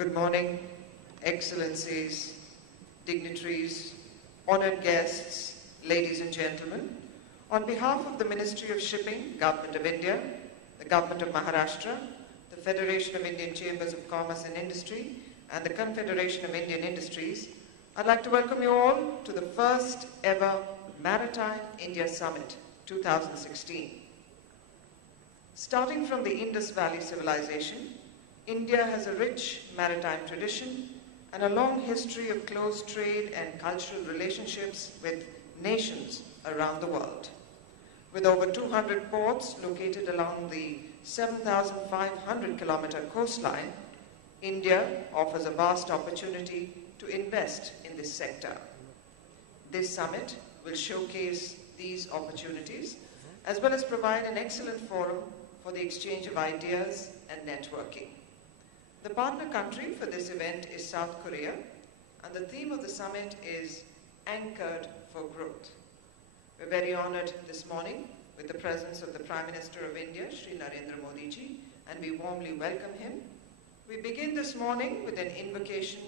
Good morning, Excellencies, dignitaries, honored guests, ladies and gentlemen. On behalf of the Ministry of Shipping, Government of India, the Government of Maharashtra, the Federation of Indian Chambers of Commerce and Industry, and the Confederation of Indian Industries, I'd like to welcome you all to the first ever Maritime India Summit 2016. Starting from the Indus Valley civilization, India has a rich maritime tradition and a long history of close trade and cultural relationships with nations around the world. With over 200 ports located along the 7,500-kilometer coastline, India offers a vast opportunity to invest in this sector. This summit will showcase these opportunities as well as provide an excellent forum for the exchange of ideas and networking. The partner country for this event is South Korea, and the theme of the summit is Anchored for Growth. We're very honored this morning with the presence of the Prime Minister of India, Shri Narendra Modi ji, and we warmly welcome him. We begin this morning with an invocation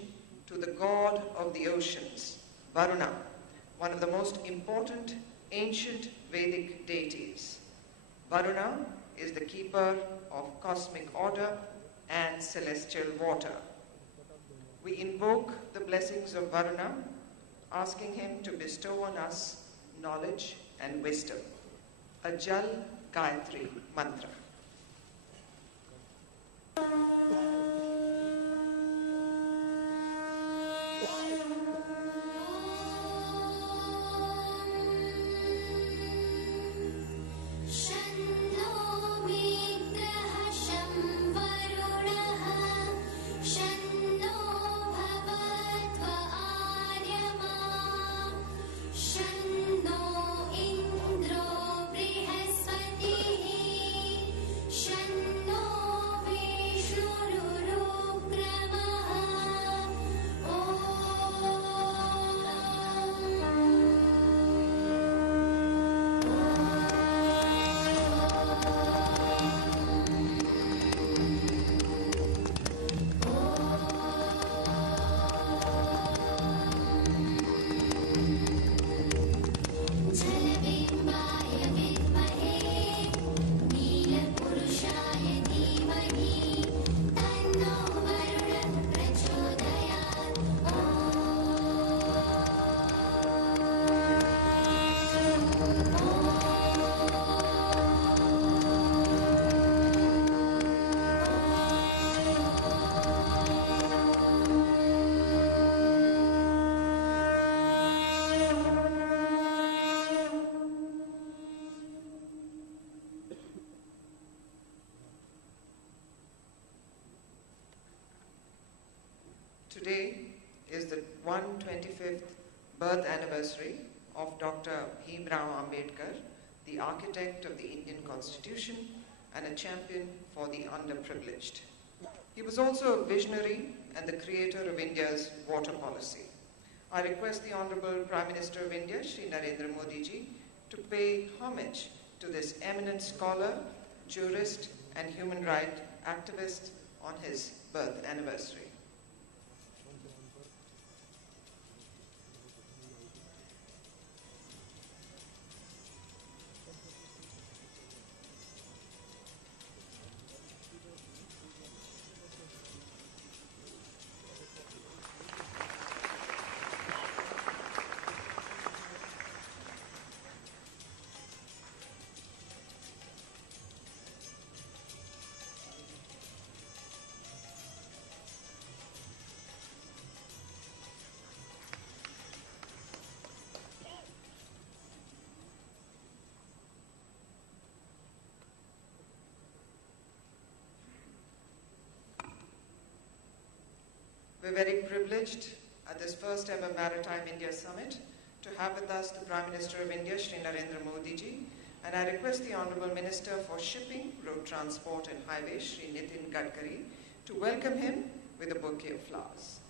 to the god of the oceans, Varuna, one of the most important ancient Vedic deities. Varuna is the keeper of cosmic order and celestial water. We invoke the blessings of Varuna, asking him to bestow on us knowledge and wisdom. A Jal Gayatri Mantra. Today is the 125th birth anniversary of Dr. Bhimrao Ambedkar, the architect of the Indian Constitution and a champion for the underprivileged. He was also a visionary and the creator of India's water policy. I request the Honorable Prime Minister of India, Shri Narendra Modi ji, to pay homage to this eminent scholar, jurist, and human rights activist on his birth anniversary. We're very privileged at this first ever Maritime India Summit to have with us the Prime Minister of India, Shri Narendra Modi ji, and I request the Honorable Minister for Shipping, Road Transport and Highways, Shri Nitin Gadkari, to welcome him with a bouquet of flowers.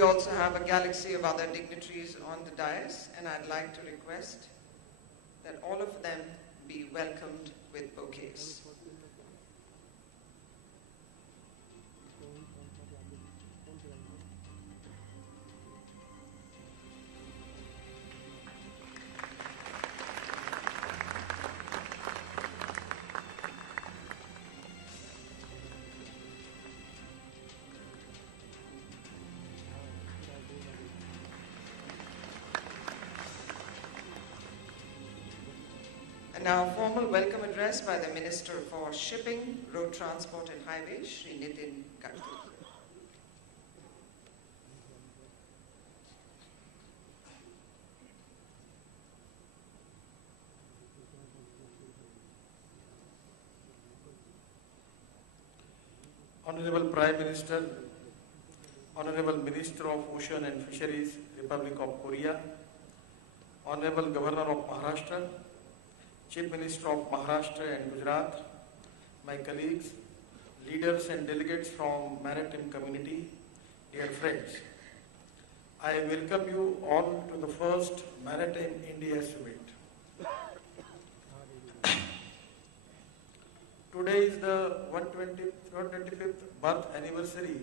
We also have a galaxy of other dignitaries on the dais, and I'd like to request that all of them be welcomed with bouquets. And now a formal welcome address by the Minister for Shipping, Road Transport and Highways, Shri Nitin Gadkari. Honorable Prime Minister, Honorable Minister of Ocean and Fisheries, Republic of Korea, Honorable Governor of Maharashtra, Chief Minister of Maharashtra and Gujarat, my colleagues, leaders and delegates from maritime community, dear friends, I welcome you all to the first Maritime India Summit. Today is the 125th birth anniversary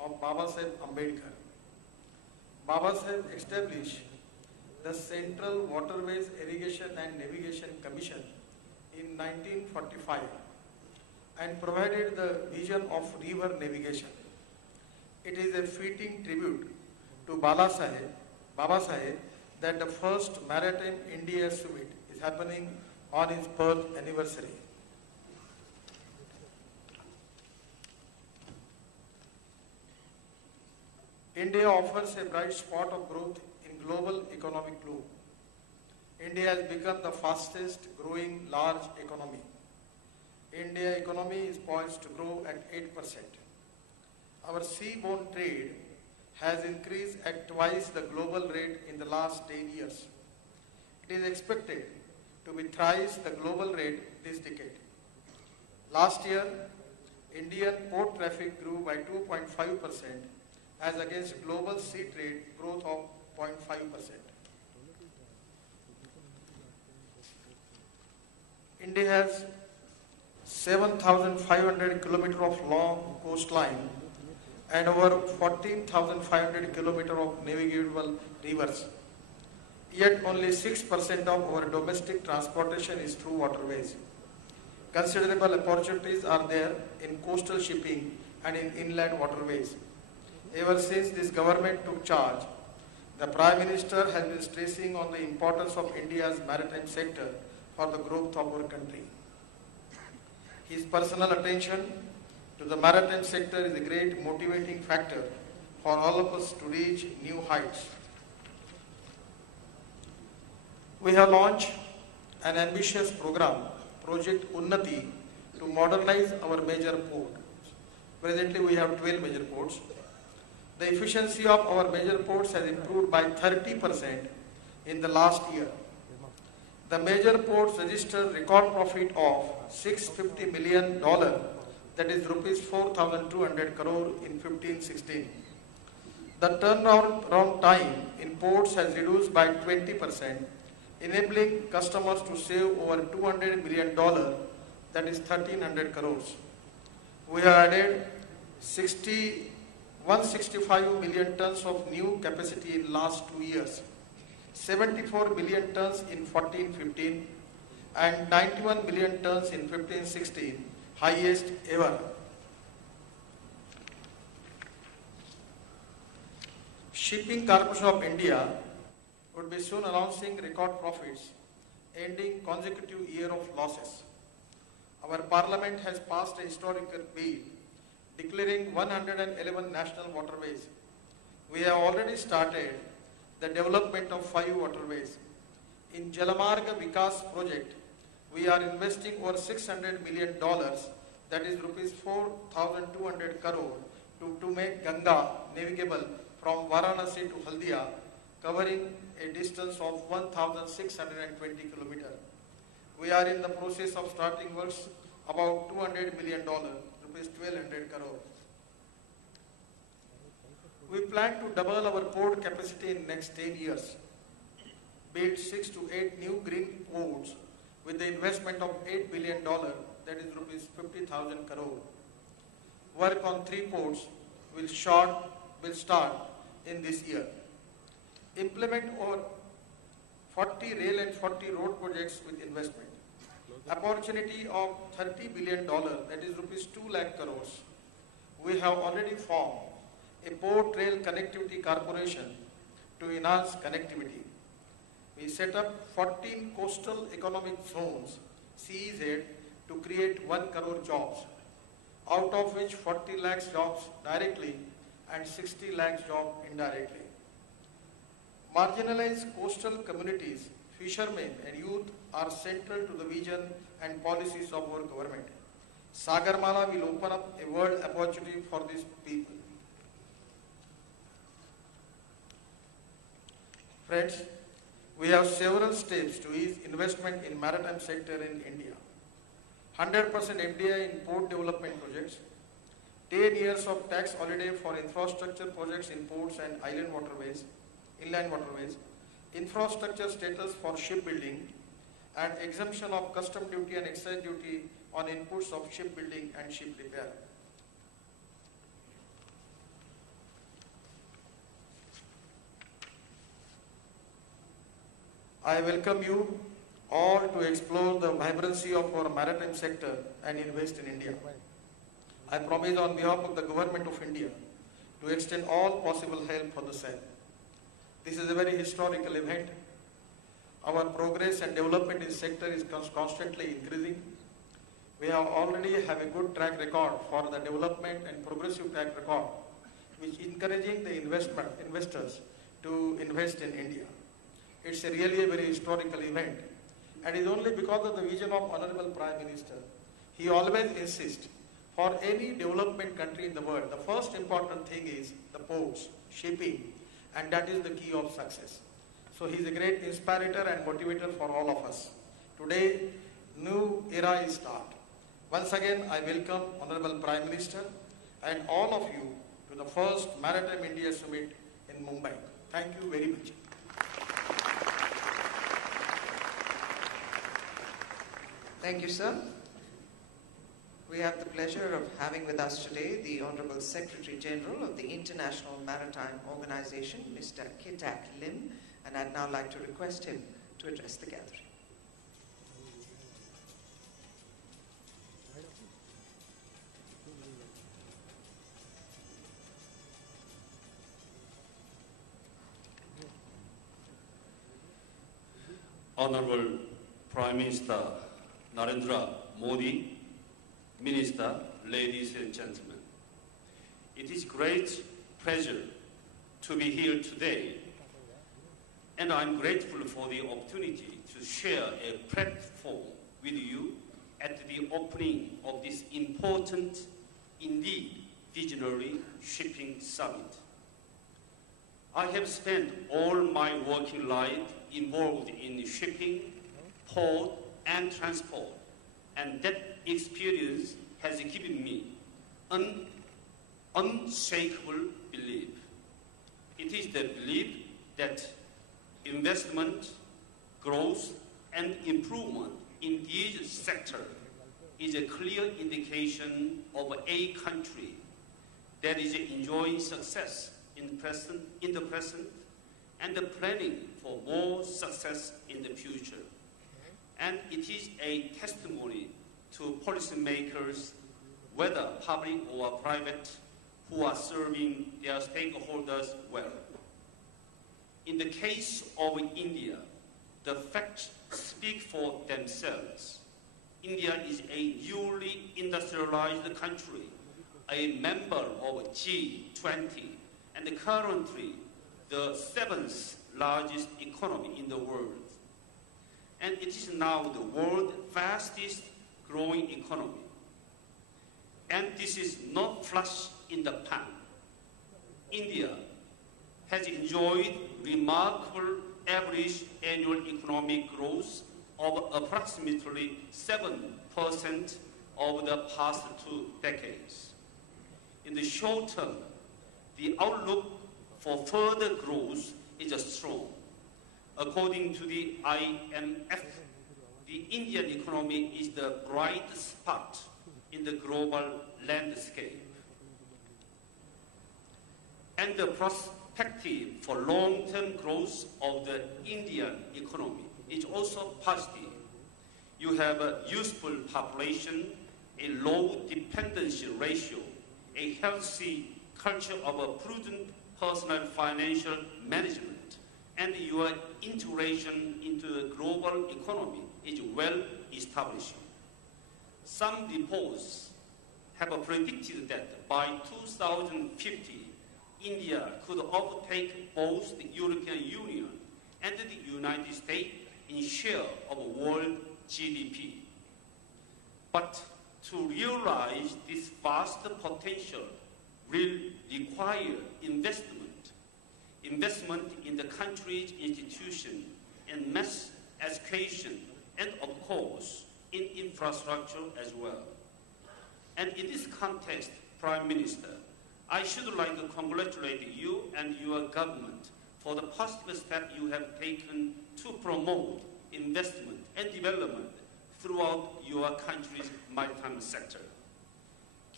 of Baba Saheb Ambedkar. Baba Saheb established the Central Waterways Irrigation and Navigation Commission in 1945 and provided the vision of river navigation. It is a fitting tribute to Baba Saheb that the first Maritime India Summit is happening on his birth anniversary. India offers a bright spot of growth in global economic globe. India has become the fastest growing large economy. India economy is poised to grow at 8%. Our seaborne trade has increased at twice the global rate in the last 10 years. It is expected to be thrice the global rate this decade. Last year, Indian port traffic grew by 2.5% as against global sea trade growth of 0.5%. India has 7,500 kilometers of long coastline and over 14,500 kilometers of navigable rivers. Yet only 6% of our domestic transportation is through waterways. Considerable opportunities are there in coastal shipping and in inland waterways. Ever since this government took charge, the Prime Minister has been stressing on the importance of India's maritime sector for the growth of our country. His personal attention to the maritime sector is a great motivating factor for all of us to reach new heights. We have launched an ambitious program, Project Unnati, to modernize our major ports. Presently, we have 12 major ports. The efficiency of our major ports has improved by 30% in the last year. The major ports registered record profit of $650 million, that is rupees 4,200 crore in 15-16. The turnaround time in ports has reduced by 20%, enabling customers to save over $200 million, that is 1,300 crores. We have added 165 million tons of new capacity in last 2 years, 74 million tons in 14-15 and 91 million tons in 15-16, highest ever. Shipping Corporation of India would be soon announcing record profits, ending consecutive year of losses. Our Parliament has passed a historical bill declaring 111 national waterways. We have already started the development of 5 waterways. In Jalamarga Vikas project, we are investing over $600 million, that is rupees 4,200 crore, to make Ganga navigable from Varanasi to Haldia, covering a distance of 1,620 kilometers. We are in the process of starting works about $200 million, rupees 1,200 crore. We plan to double our port capacity in next 10 years, build 6 to 8 new green ports with the investment of $8 billion, that is rupees 50,000 crore. Work on 3 ports will start in this year. Implement over 40 rail and 40 road projects with investment. Opportunity of $30 billion, that is rupees 2 lakh crores. We have already formed a port rail connectivity corporation to enhance connectivity. We set up 14 coastal economic zones, CEZ, to create 1 crore jobs, out of which 40 lakhs jobs directly and 60 lakhs jobs indirectly. Marginalized coastal communities, fishermen and youth are central to the vision and policies of our government. Sagarmala will open up a world opportunity for these people. Friends, we have several steps to ease investment in maritime sector in India. 100% FDI in port development projects, 10 years of tax holiday for infrastructure projects in ports and inland waterways, infrastructure status for shipbuilding, and exemption of custom duty and excise duty on inputs of shipbuilding and ship repair. I welcome you all to explore the vibrancy of our maritime sector and invest in India. I promise on behalf of the Government of India to extend all possible help for the same. This is a very historical event. Our progress and development in this sector is constantly increasing. We already have a good track record for the development and progressive track record, which encouraging the investors to invest in India. It's really a very historical event, and it's only because of the vision of Honorable Prime Minister. He always insists for any development country in the world, the first important thing is the ports, shipping, and that is the key of success. So he's a great inspirator and motivator for all of us. Today, new era is start. Once again, I welcome Honorable Prime Minister and all of you to the first Maritime India Summit in Mumbai. Thank you very much. Thank you, sir. We have the pleasure of having with us today the Honorable Secretary General of the International Maritime Organization, Mr. Kitak Lim, and I'd now like to request him to address the gathering. Honorable Prime Minister Narendra Modi, Minister, ladies and gentlemen, it is great pleasure to be here today, and I'm grateful for the opportunity to share a platform with you at the opening of this important, indeed visionary shipping summit. I have spent all my working life involved in shipping, port, and transport, and that experience has given me an unshakable belief. It is the belief that investment, growth, and improvement in this sector is a clear indication of a country that is enjoying success in the present and planning for more success in the future. And it is a testimony to policymakers, whether public or private, who are serving their stakeholders well. In the case of India, the facts speak for themselves. India is a newly industrialized country, a member of G20, and currently the 7th largest economy in the world. And it is now the world's fastest growing economy. And this is not flash in the pan. India has enjoyed remarkable average annual economic growth of approximately 7% over the past 2 decades. In the short term, the outlook for further growth is strong. According to the IMF, the Indian economy is the bright spot in the global landscape. And the perspective for long-term growth of the Indian economy is also positive. You have a useful population, a low dependency ratio, a healthy culture of a prudent personal financial management, and your integration into the global economy is well established. Some reports have predicted that by 2050, India could overtake both the European Union and the United States in share of world GDP. But to realize this vast potential will require investment in the country's institution and mass education, and of course, in infrastructure as well. And in this context, Prime Minister, I should like to congratulate you and your government for the positive step you have taken to promote investment and development throughout your country's maritime sector.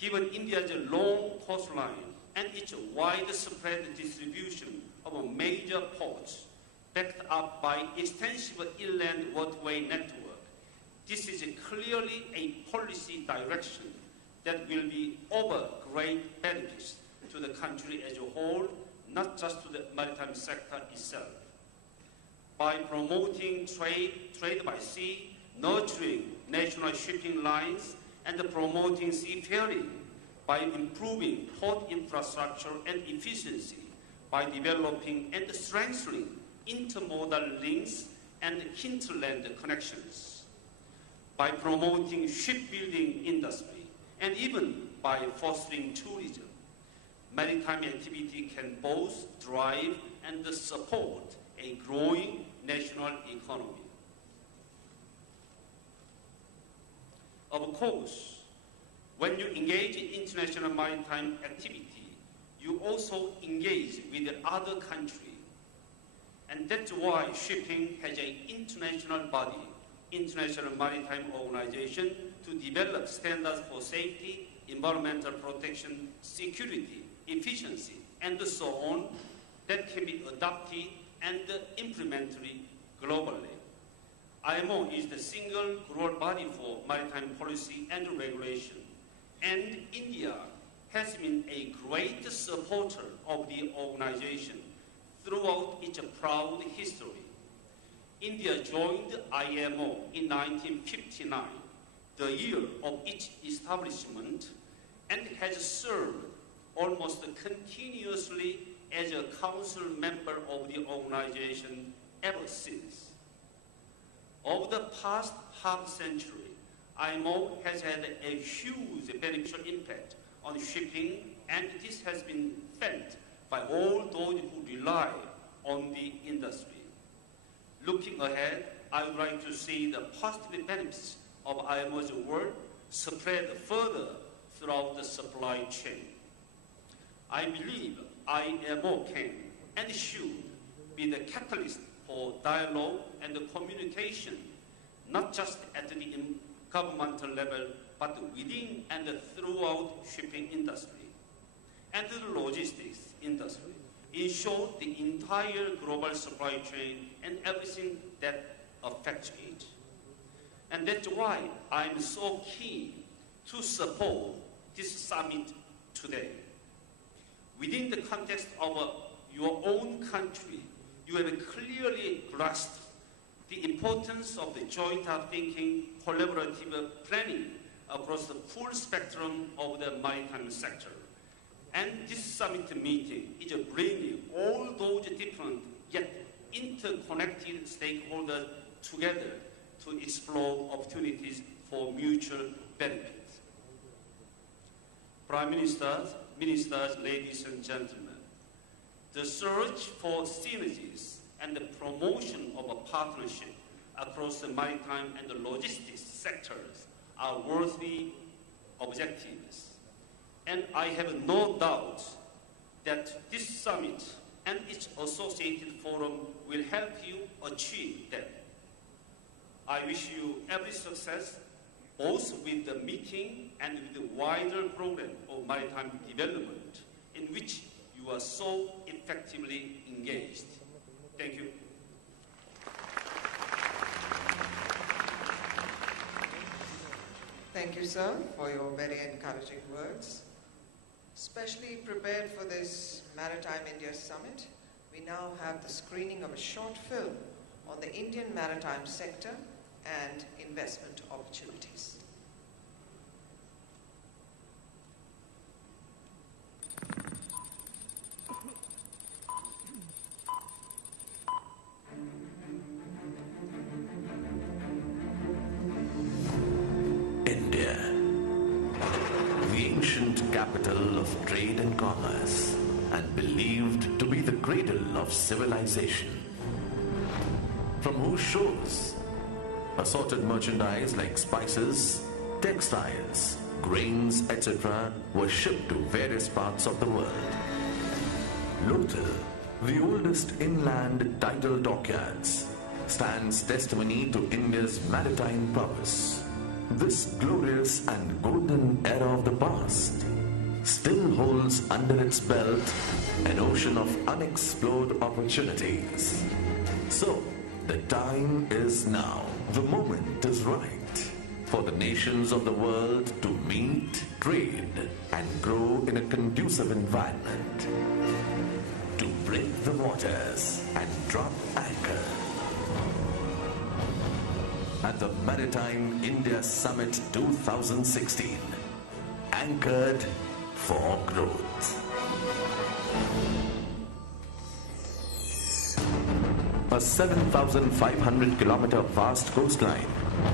Given India's long coastline and its widespread distribution of major ports, backed up by extensive inland waterway network, this is clearly a policy direction that will be of great benefits to the country as a whole, not just to the maritime sector itself. By promoting trade by sea, nurturing national shipping lines, and promoting seafaring, by improving port infrastructure and efficiency, by developing and strengthening intermodal links and hinterland connections, by promoting shipbuilding industry, and even by fostering tourism. Maritime activity can both drive and support a growing national economy. Of course, when you engage in international maritime activity, you also engage with the other country. And that's why shipping has an international body, International Maritime Organization, to develop standards for safety, environmental protection, security, efficiency, and so on, that can be adopted and implemented globally. IMO is the single global body for maritime policy and regulation, and India has been a great supporter of the organization throughout its proud history. India joined IMO in 1959, the year of its establishment, and has served almost continuously as a council member of the organization ever since. Over the past half-century, IMO has had a huge beneficial impact on shipping, and this has been felt by all those who rely on the industry. Looking ahead, I would like to see the positive benefits of IMO's work spread further throughout the supply chain. I believe IMO can and should be the catalyst for dialogue and communication, not just at the governmental level, but within and throughout shipping industry and the logistics industry. In short, the entire global supply chain and everything that affects it. And that's why I'm so keen to support this summit today. Within the context of your own country, you have clearly grasped the importance of the joint thinking, collaborative planning across the full spectrum of the maritime sector. And this summit meeting is bringing all those different yet interconnected stakeholders together to explore opportunities for mutual benefit. Prime Ministers, Ministers, ladies and gentlemen, the search for synergies and the promotion of a partnership across the maritime and the logistics sectors are worthy objectives. And I have no doubt that this summit and its associated forum will help you achieve that. I wish you every success, both with the meeting and with the wider program of maritime development, in which you are so effectively engaged. Thank you. Thank you, sir, for your very encouraging words. Specially prepared for this Maritime India Summit, we now have the screening of a short film on the Indian maritime sector and investment opportunities. India, the ancient capital of trade and commerce, and believed to be the cradle of civilization, from whose shores assorted merchandise like spices, textiles, grains, etc. were shipped to various parts of the world. Lothal, the oldest inland tidal dockyards, stands testimony to India's maritime prowess. This glorious and golden era of the past still holds under its belt an ocean of unexplored opportunities. So, the time is now. The moment is right for the nations of the world to meet, trade, and grow in a conducive environment. To break the waters and drop anchor. At the Maritime India Summit 2016, anchored for growth. A 7,500 kilometer vast coastline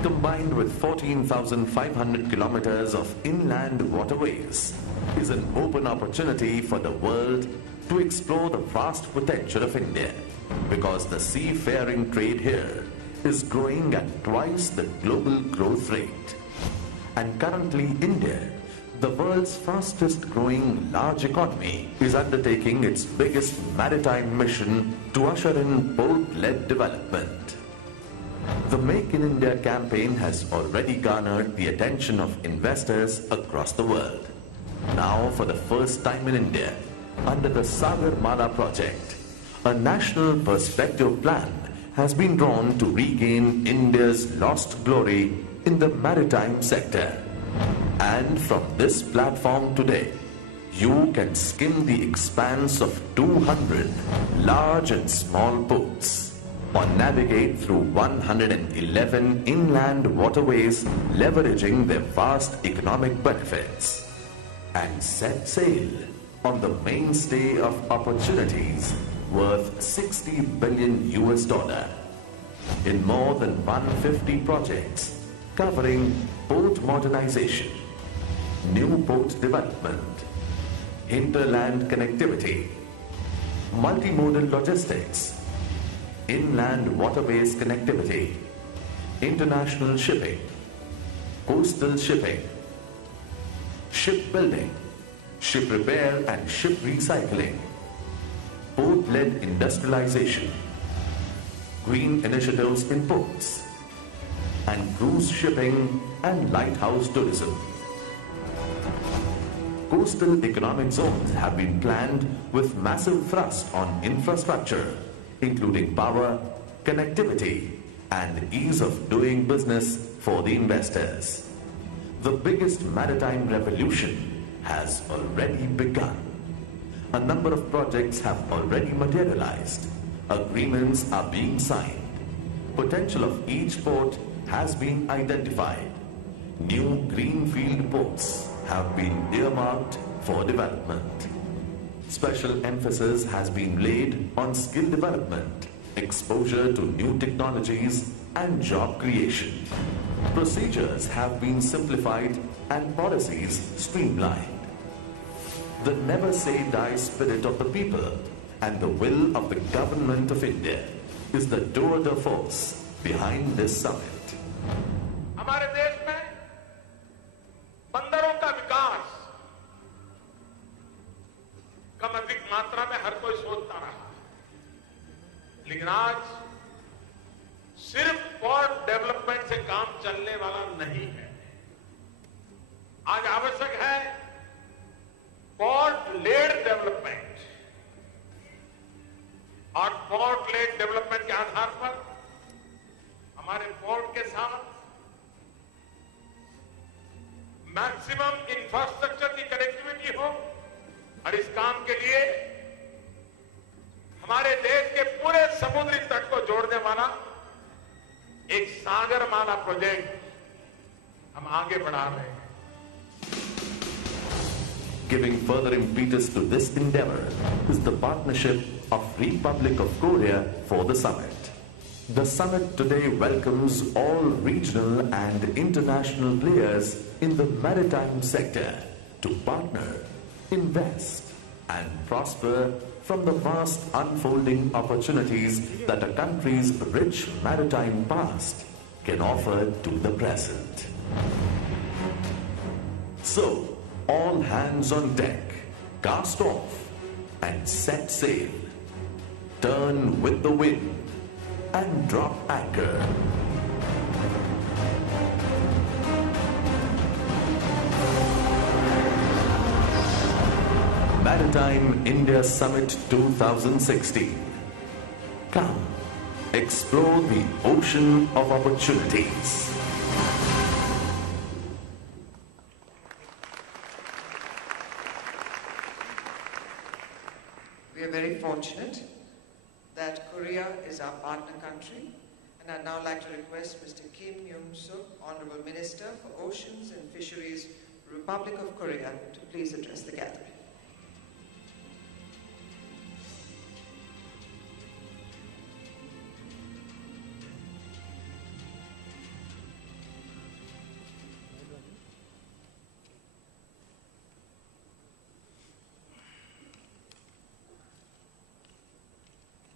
combined with 14,500 kilometers of inland waterways is an open opportunity for the world to explore the vast potential of India, because the seafaring trade here is growing at twice the global growth rate. And currently India, the world's fastest growing large economy, is undertaking its biggest maritime mission to usher in port-led development. The Make in India campaign has already garnered the attention of investors across the world. Now, for the first time in India, under the Sagarmala project, a national perspective plan has been drawn to regain India's lost glory in the maritime sector. And from this platform today, you can skim the expanse of 200 large and small ports, or navigate through 111 inland waterways leveraging their vast economic benefits, and set sail on the mainstay of opportunities worth $60 billion in more than 150 projects covering port modernization, new port development, hinterland connectivity, multimodal logistics, inland waterways connectivity, international shipping, coastal shipping, shipbuilding, ship repair and ship recycling, port-led industrialization, green initiatives in ports, and cruise shipping and lighthouse tourism. Coastal economic zones have been planned with massive thrust on infrastructure, including power, connectivity, and ease of doing business for the investors. The biggest maritime revolution has already begun. A number of projects have already materialized. Agreements are being signed. Potential of each port has been identified. New greenfield ports have been earmarked for development. Special emphasis has been laid on skill development, exposure to new technologies, and job creation. Procedures have been simplified and policies streamlined. The never say die spirit of the people and the will of the government of India is the tour de force behind this summit. हमारे देश में बंदरों का विकास कम अधिक मात्रा में हर कोई सोचता रहा है, से काम चलने वाला नहीं है। आज आवश्यक है पोर्ट लेड डेवलपमेंट, और पोर्ट लेड डेवलपमेंट के आधार पर हमारे पोर्ट के साथ मैक्सिमम इंफ्रास्ट्रक्चर की कनेक्टिविटी हो, और इस काम के लिए हमारे देश के पूरे समुद्री तट को जोड़ने वाला एक सागरमाला प्रोजेक्ट हम आगे बढ़ा रहे हैं। Giving further impetus to this endeavor is the partnership of Republic of Korea for the summit. The summit today welcomes all regional and international players in the maritime sector to partner, invest, and prosper from the vast unfolding opportunities that a country's rich maritime past can offer to the present. So, all hands on deck, cast off and set sail. Turn with the wind and drop anchor. Maritime India Summit 2016. Come, explore the ocean of opportunities. We are very fortunate that Korea is our partner country, and I'd now like to request Mr. Kim Young-suk, Honorable Minister for Oceans and Fisheries, Republic of Korea, to please address the gathering.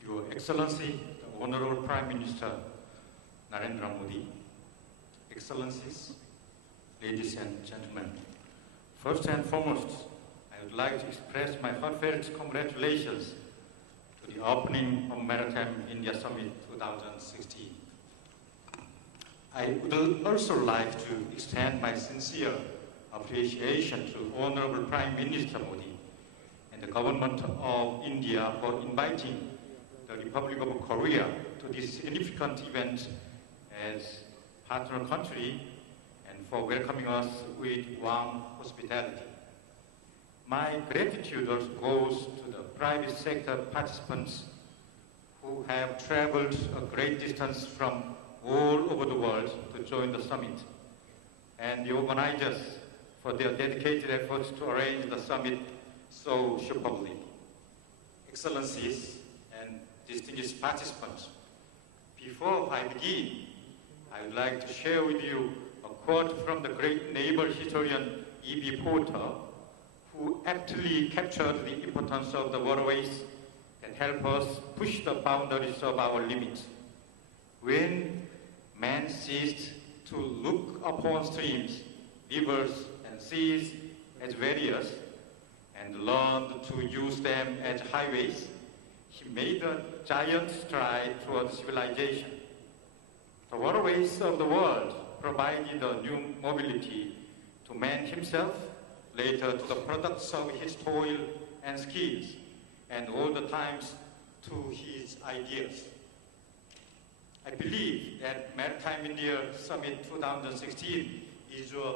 Your Excellency, the Honorable Prime Minister Narendra Modi, Excellencies, ladies and gentlemen, first and foremost, I would like to express my heartfelt congratulations to the opening of Maritime India Summit 2016. I would also like to extend my sincere appreciation to Honorable Prime Minister Modi and the Government of India for inviting the Republic of Korea to this significant event as partner country and for welcoming us with warm hospitality. My gratitude also goes to the private sector participants who have traveled a great distance from all over the world to join the summit, and the organizers for their dedicated efforts to arrange the summit so superbly. Excellencies and distinguished participants, before I begin, I would like to share with you a quote from the great naval historian E.B. Porter, who aptly captured the importance of the waterways that help us push the boundaries of our limits. When man ceased to look upon streams, rivers, and seas as various, and learned to use them as highways, he made a giant stride towards civilization. The waterways of the world provided a new mobility to man himself, later to the products of his toil and skills, and all the times to his ideas. I believe that Maritime India Summit 2016 is a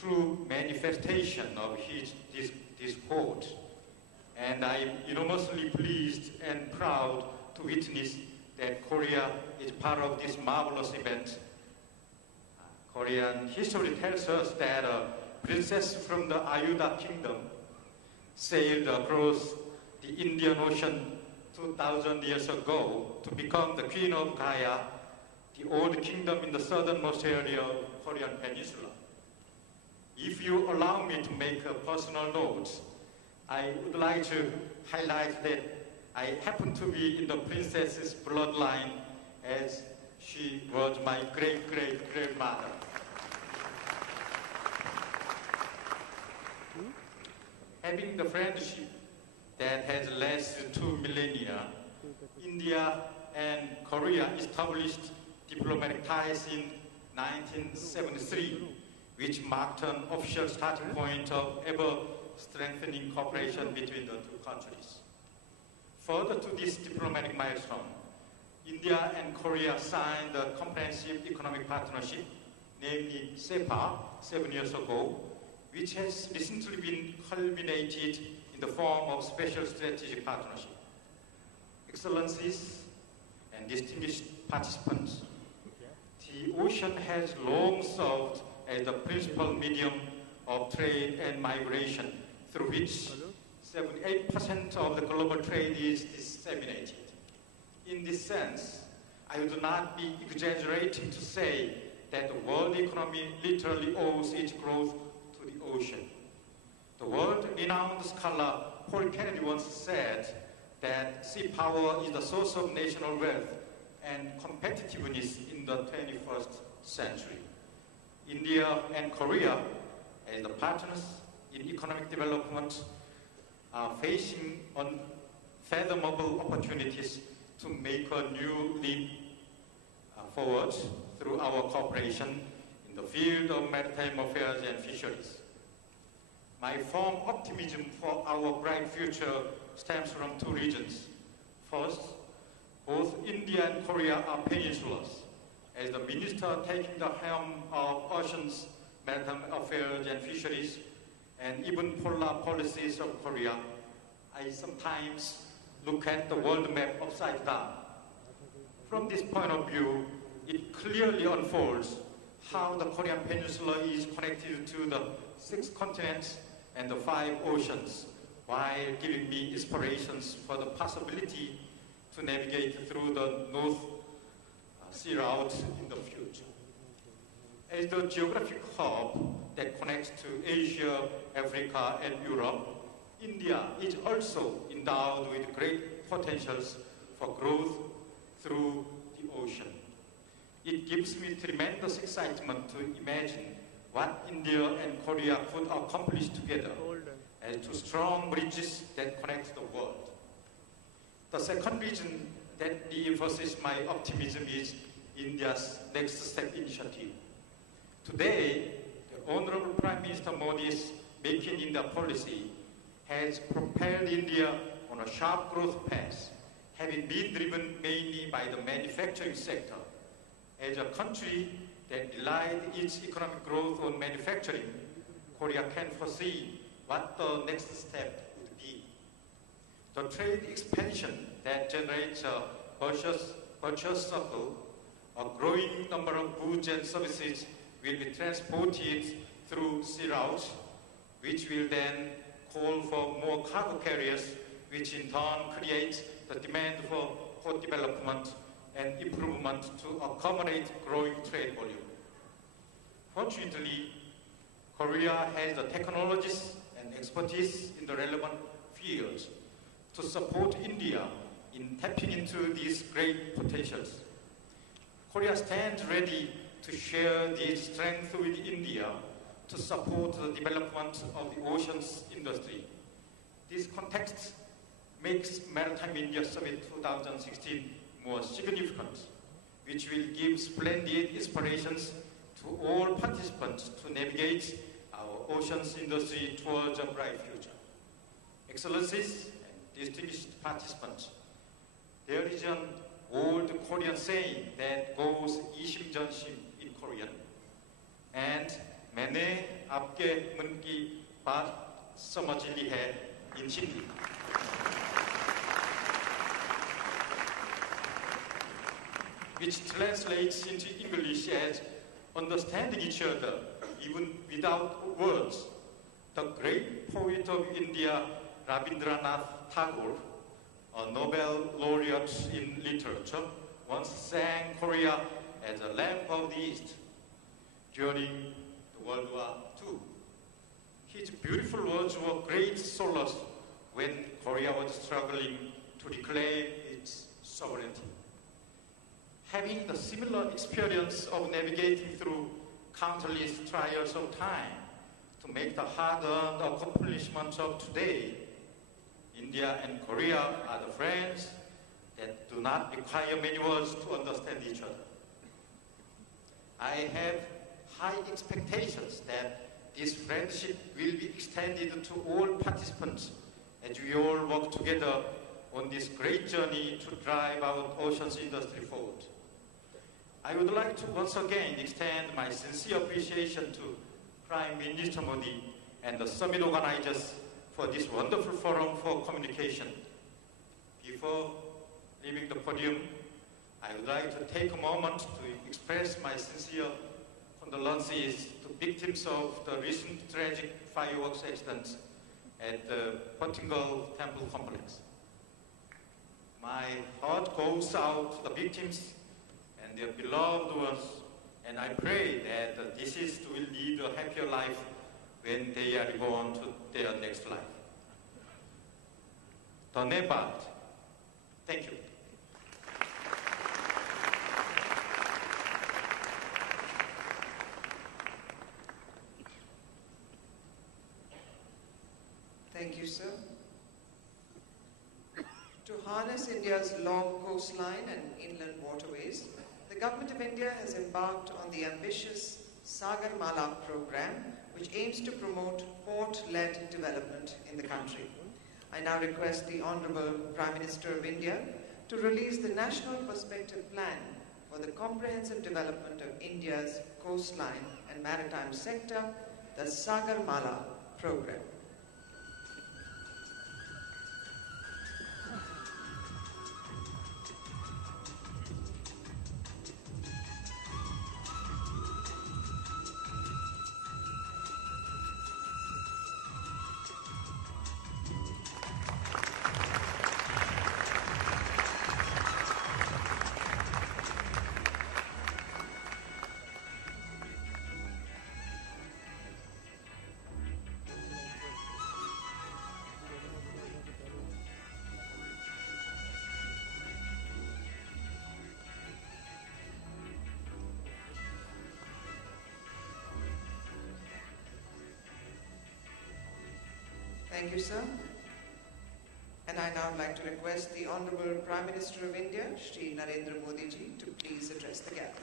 true manifestation of this quote, and I am enormously pleased and proud to witness that Korea is part of this marvelous event. Korean history tells us that a princess from the Ayuda kingdom sailed across the Indian Ocean 2,000 years ago to become the queen of Gaya, the old kingdom in the southernmost area of Korean peninsula. If you allow me to make a personal note, I would like to highlight that I happen to be in the princess's bloodline, as she was my great-great-grandmother. Having the friendship that has lasted 2 millennia, India and Korea established diplomatic ties in 1973, which marked an official starting point of ever-strengthening cooperation between the two countries. Further to this diplomatic milestone, India and Korea signed a comprehensive economic partnership, namely CEPA, 7 years ago, which has recently been culminated in the form of special strategic partnership. Excellencies and distinguished participants, the ocean has long served as the principal medium of trade and migration, through which 78% of the global trade is disseminated. In this sense, I would not be exaggerating to say that the world economy literally owes its growth to the ocean. The world-renowned scholar Paul Kennedy once said that sea power is the source of national wealth and competitiveness in the 21st century. India and Korea, as the partners in economic development, are facing unfathomable opportunities to make a new leap forward through our cooperation in the field of maritime affairs and fisheries. My firm optimism for our bright future stems from two reasons. First, both India and Korea are peninsulas. As the minister taking the helm of oceans, maritime affairs and fisheries, and even polar policies of Korea, I sometimes look at the world map upside down. From this point of view, it clearly unfolds how the Korean Peninsula is connected to the 6 continents and the 5 oceans, while giving me inspirations for the possibility to navigate through the North Sea route in the future. As the geographic hub that connects to Asia, Africa, and Europe, India is also endowed with great potentials for growth through the ocean. It gives me tremendous excitement to imagine what India and Korea could accomplish together as two strong bridges that connect the world. The second reason that reinforces my optimism is India's Next Step initiative. Today, the Honorable Prime Minister Modi's Make in India policy has propelled India on a sharp growth path, having been driven mainly by the manufacturing sector. As a country that relied its economic growth on manufacturing, Korea can foresee what the next step would be. The trade expansion that generates a virtuous circle, a growing number of goods and services will be transported through sea routes, which will then call for more cargo carriers, which in turn creates the demand for port development and improvement to accommodate growing trade volume. Fortunately, Korea has the technologies and expertise in the relevant fields to support India in tapping into these great potentials. Korea stands ready to share these strengths with India to support the development of the oceans industry. This context makes Maritime India Summit 2016 more significant, which will give splendid inspirations to all participants to navigate our oceans industry towards a bright future. Excellencies and distinguished participants, there is an old Korean saying that goes 이심전심 in Korean, and मैंने आपके मन की बात समझ ली है in Hindi. Which translates into English as understanding each other even without words. The great poet of India, Rabindranath Tagore, a Nobel laureate in literature, once sang Korea as a lamp of the East during the World War II. His beautiful words were great solace when Korea was struggling to reclaim its sovereignty. Having the similar experience of navigating through countless trials of time to make the hard-earned accomplishments of today, India and Korea are the friends that do not require many words to understand each other. I have high expectations that this friendship will be extended to all participants as we all work together on this great journey to drive our oceans industry forward. I would like to once again extend my sincere appreciation to Prime Minister Modi and the summit organizers for this wonderful forum for communication. Before leaving the podium, I would like to take a moment to express my sincere condolences to victims of the recent tragic fireworks accidents at the Portugal Temple Complex. My heart goes out to the victims and their beloved ones, and I pray that the deceased will lead a happier life when they are reborn to their next life. Dhanyavad. Thank you. Thank you, sir. To harness India's long coastline and inland waterways, the Government of India has embarked on the ambitious Sagarmala program, which aims to promote port-led development in the country. I now request the Honorable Prime Minister of India to release the National Perspective Plan for the comprehensive development of India's coastline and maritime sector, the Sagarmala program. Thank you, sir. And I now like to request the Honorable Prime Minister of India, Shri Narendra Modi ji, to please address the gathering.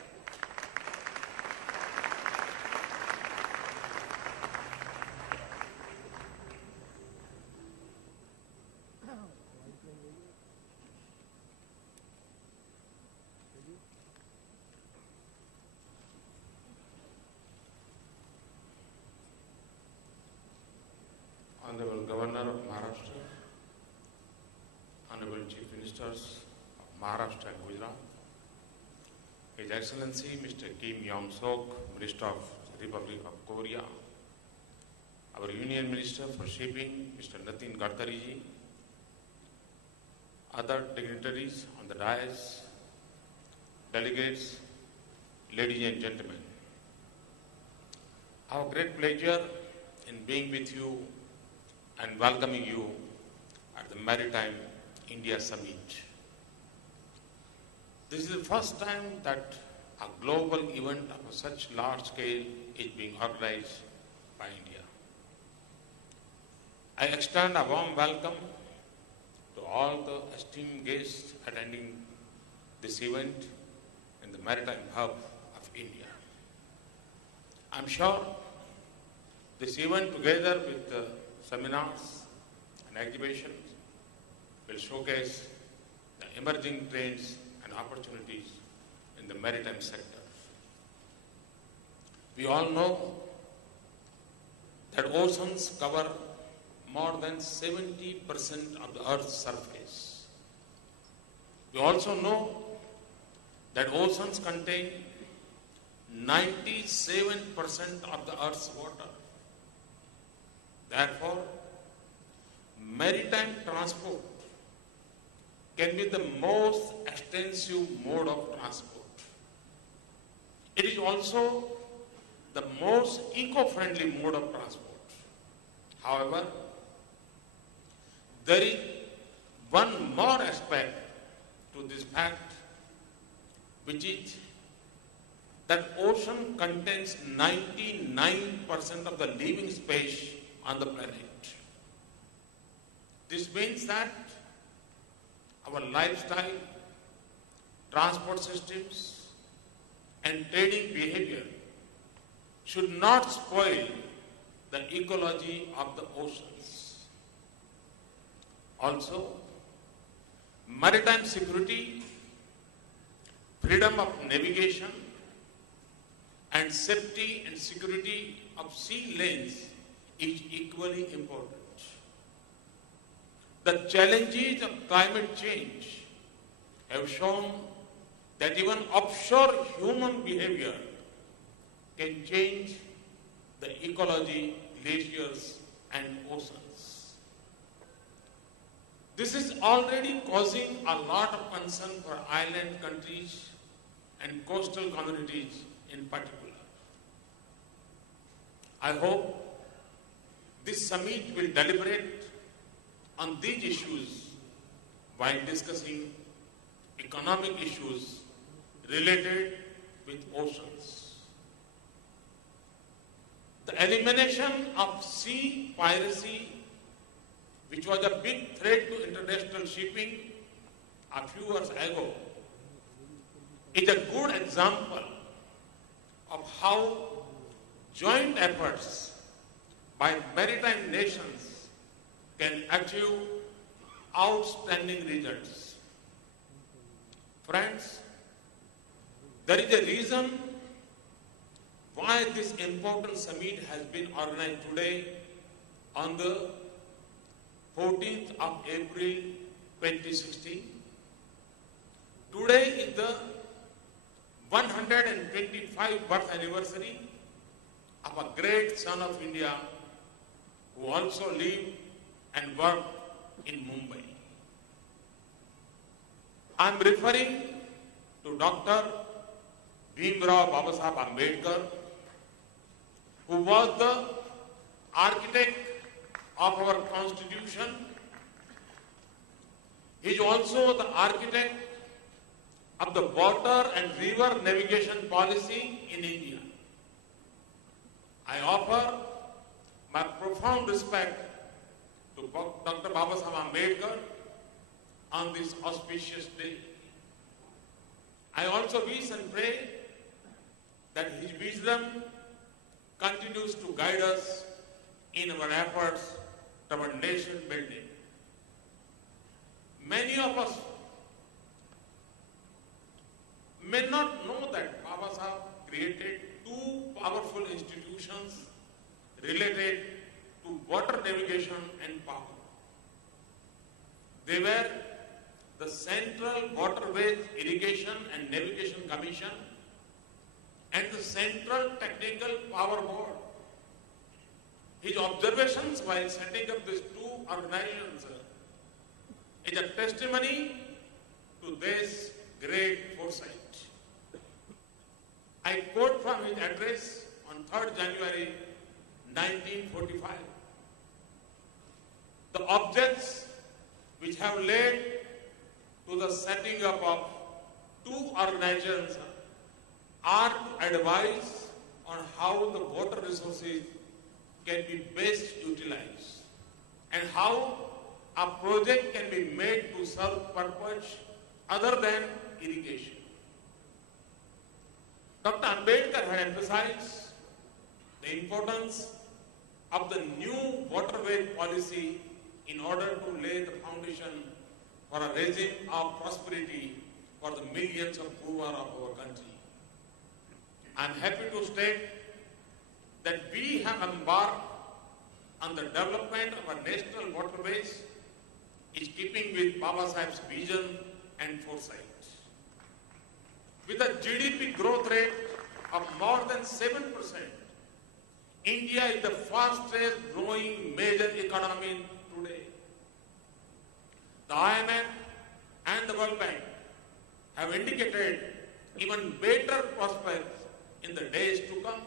Honorable Governor of Maharashtra, Honorable Chief Ministers of Maharashtra and Gujarat, His Excellency Mr. Kim Yong-sok, Minister of the Republic of Korea, our Union Minister for Shipping, Mr. Nitin Gadkari ji, other dignitaries on the dais, delegates, ladies and gentlemen. Our great pleasure in being with you and welcoming you at the Maritime India Summit. This is the first time that a global event of such large scale is being organized by India. I extend a warm welcome to all the esteemed guests attending this event in the Maritime Hub of India. I'm sure this event, together with the seminars and exhibitions, will showcase the emerging trends and opportunities in the maritime sector. We all know that oceans cover more than 70% of the Earth's surface. We also know that oceans contain 97% of the Earth's water. Therefore, maritime transport can be the most extensive mode of transport. It is also the most eco-friendly mode of transport. However, there is one more aspect to this fact, which is that ocean contains 99% of the living space on the planet. This means that our lifestyle, transport systems, and trading behavior should not spoil the ecology of the oceans. Also, maritime security, freedom of navigation, and safety and security of sea lanes is equally important. The challenges of climate change have shown that even offshore human behavior can change the ecology, glaciers, and oceans. This is already causing a lot of concern for island countries and coastal communities in particular. I hope this summit will deliberate on these issues while discussing economic issues related with oceans. The elimination of sea piracy, which was a big threat to international shipping a few years ago, is a good example of how joint efforts by maritime nations can achieve outstanding results. Friends, there is a reason why this important summit has been organized today on the 14th of April 2016. Today is the 125th birth anniversary of a great son of India who also lived and worked in Mumbai. I am referring to Dr. Bhimrao Babasaheb Ambedkar, who was the architect of our constitution. He is also the architect of the water and river navigation policy in India. I offer my profound respect to Dr. Babasaheb Ambedkar on this auspicious day. I also wish and pray that his wisdom continues to guide us in our efforts toward nation building. Many of us may not know that Babasaheb created two powerful institutions related to water navigation and power. They were the Central Waterways Irrigation and Navigation Commission and the Central Technical Power Board. His observations while setting up these two organizations is a testimony to this great foresight. I quote from his address on 3rd January 1945. The objects which have led to the setting up of two organizations are to advise on how the water resources can be best utilized and how a project can be made to serve purpose other than irrigation. Dr. Ambedkar had emphasized the importance of the new waterway policy in order to lay the foundation for a regime of prosperity for the millions of poor of our country. I am happy to state that we have embarked on the development of our national waterways in keeping with Babasaheb's vision and foresight. With a GDP growth rate of more than 7%, India is the fastest growing major economy today. The IMF and the World Bank have indicated even better prospects in the days to come.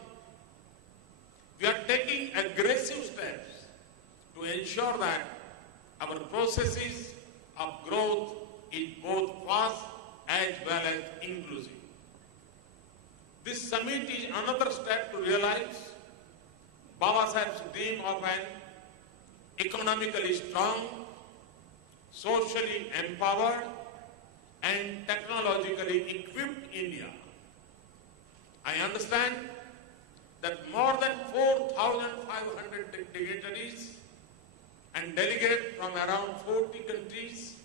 We are taking aggressive steps to ensure that our processes of growth is both fast as well as inclusive. This summit is another step to realize Babasaheb's dream of an economically strong, socially empowered, and technologically equipped India. I understand that more than 4,500 dignitaries and delegates from around 40 countries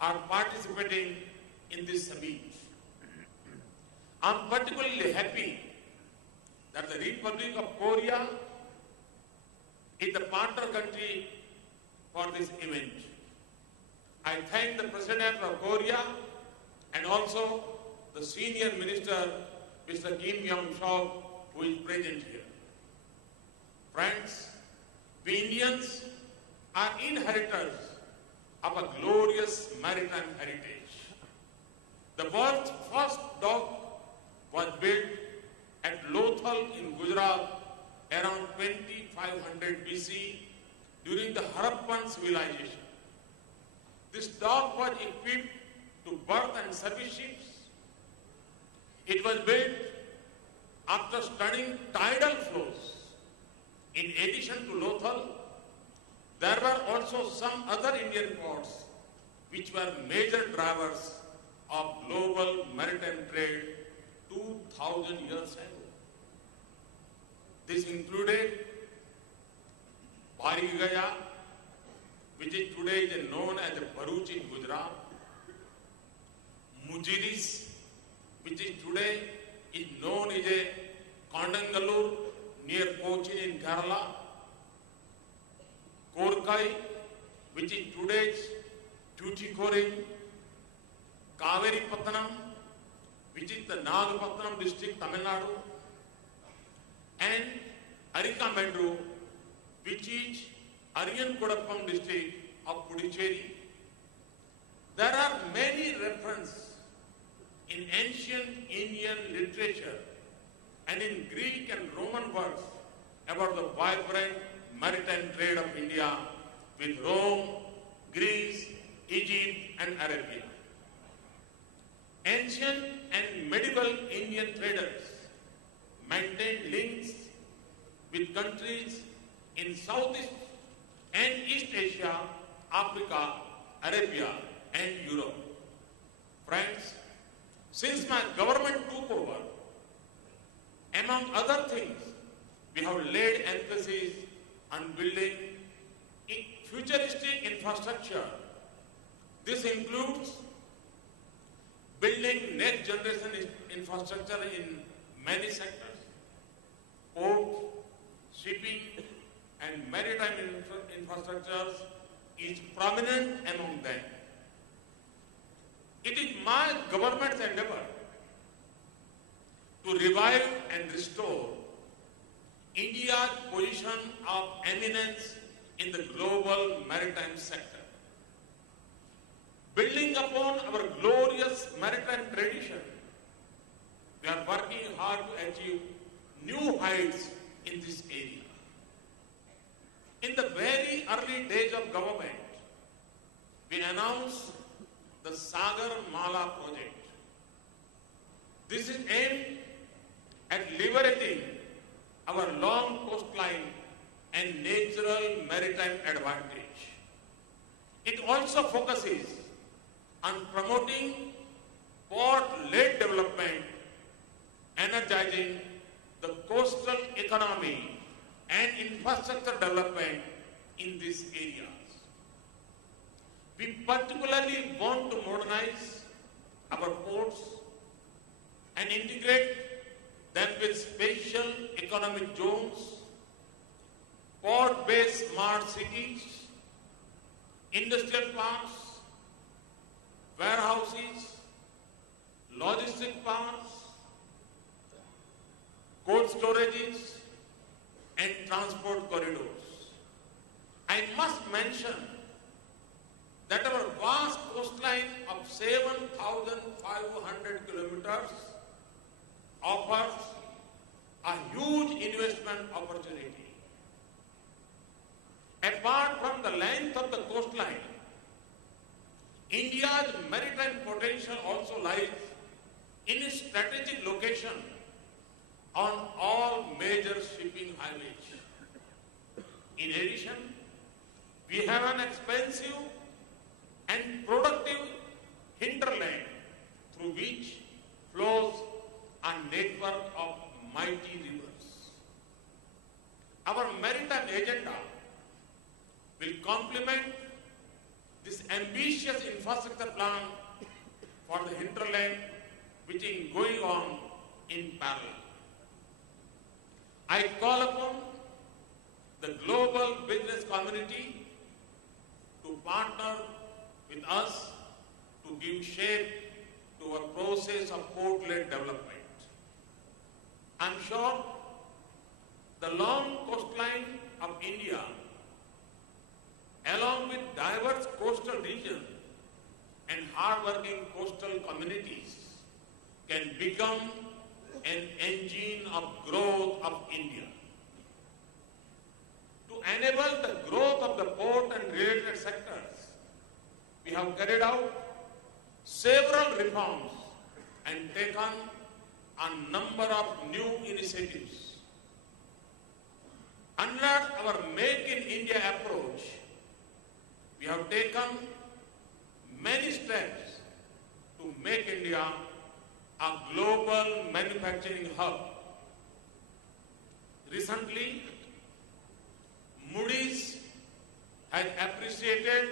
are participating in this summit. I'm particularly happy that the Republic of Korea is the partner country for this event. I thank the President of Korea and also the Senior Minister, Mr. Kim Yong-seok, who is present here. Friends, we Indians are inheritors of a glorious maritime heritage. The world's first dock was built at Lothal in Gujarat around 2500 BC during the Harappan civilization. This dock was equipped to berth and service ships. It was built after studying tidal flows. In addition to Lothal, there were also some other Indian ports which were major drivers of global maritime trade 2000 years ago. This included Barigaya, which is today known as Bharuch in Gujarat, Mujiris, which is today known as Kondangalur near Cochin in Kerala, Korkai, which is today's Tuticorin, Kaveri Pattanam, which is the Nagapattinam district, Tamil Nadu, and Arikamandu, which is Ariyankudappam district of Puducherry. There are many references in ancient Indian literature and in Greek and Roman works about the vibrant maritime trade of India with Rome, Greece, Egypt, and Arabia. Ancient and medieval Indian traders maintained links with countries in Southeast and East Asia, Africa, Arabia, and Europe. Friends, since my government took over, among other things, we have laid emphasis on building futuristic infrastructure. This includes building next generation infrastructure in many sectors, ports, shipping, and maritime infrastructures is prominent among them. It is my government's endeavor to revive and restore India's position of eminence in the global maritime sector. Building upon our glorious maritime tradition, we are working hard to achieve new heights in this area. In the very early days of government, we announced the Sagar Mala project. This is aimed at liberating our long coastline and natural maritime advantage. It also focuses on promoting port-led development, energizing the coastal economy and infrastructure development in these areas. We particularly want to modernize our ports and integrate them with special economic zones, port-based smart cities, industrial parks, warehouses, logistic parks, cold storages, and transport corridors. I must mention that our vast coastline of 7,500 kilometers offers a huge investment opportunity. Apart from the length of the coastline, India's maritime potential also lies in its strategic location on all major shipping highways. In addition, we have an expansive and productive hinterland through which flows a network Our maritime agenda will complement this ambitious infrastructure plan for the hinterland which is going on in parallel. I call upon the global business community to partner with us to give shape to our process of port-led development. I'm sure the long coastline of India, along with diverse coastal regions and hard-working coastal communities, can become an engine of growth of India. To enable the growth of the port and related sectors, we have carried out several reforms and taken a number of new initiatives. Under our Make in India approach, we have taken many steps to make India a global manufacturing hub. Recently, Moody's has appreciated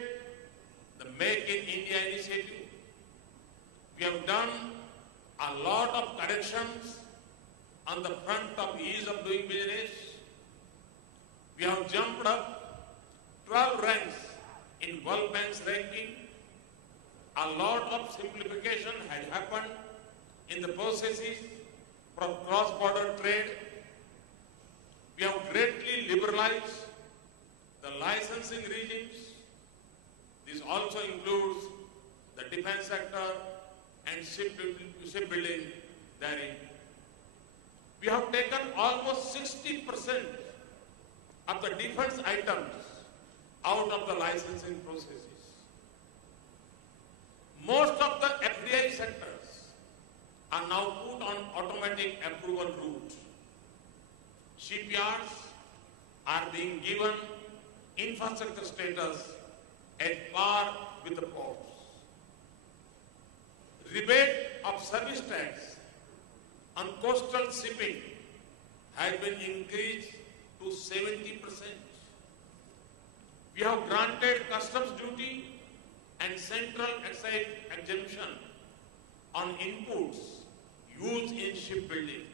the Make in India initiative. We have done a lot of corrections on the front of ease of doing business. We have jumped up 12 ranks in World Bank's ranking. A lot of simplification had happened in the processes for cross-border trade. We have greatly liberalized the licensing regimes. This also includes the defense sector and shipbuilding therein. We have taken almost 60% of the defense items out of the licensing processes. Most of the FDI sectors are now put on automatic approval route. Shipyards are being given infrastructure status at par with the ports. Rebate of service tax on coastal shipping has been increased to 70%. We have granted customs duty and central excise exemption on inputs used in shipbuilding.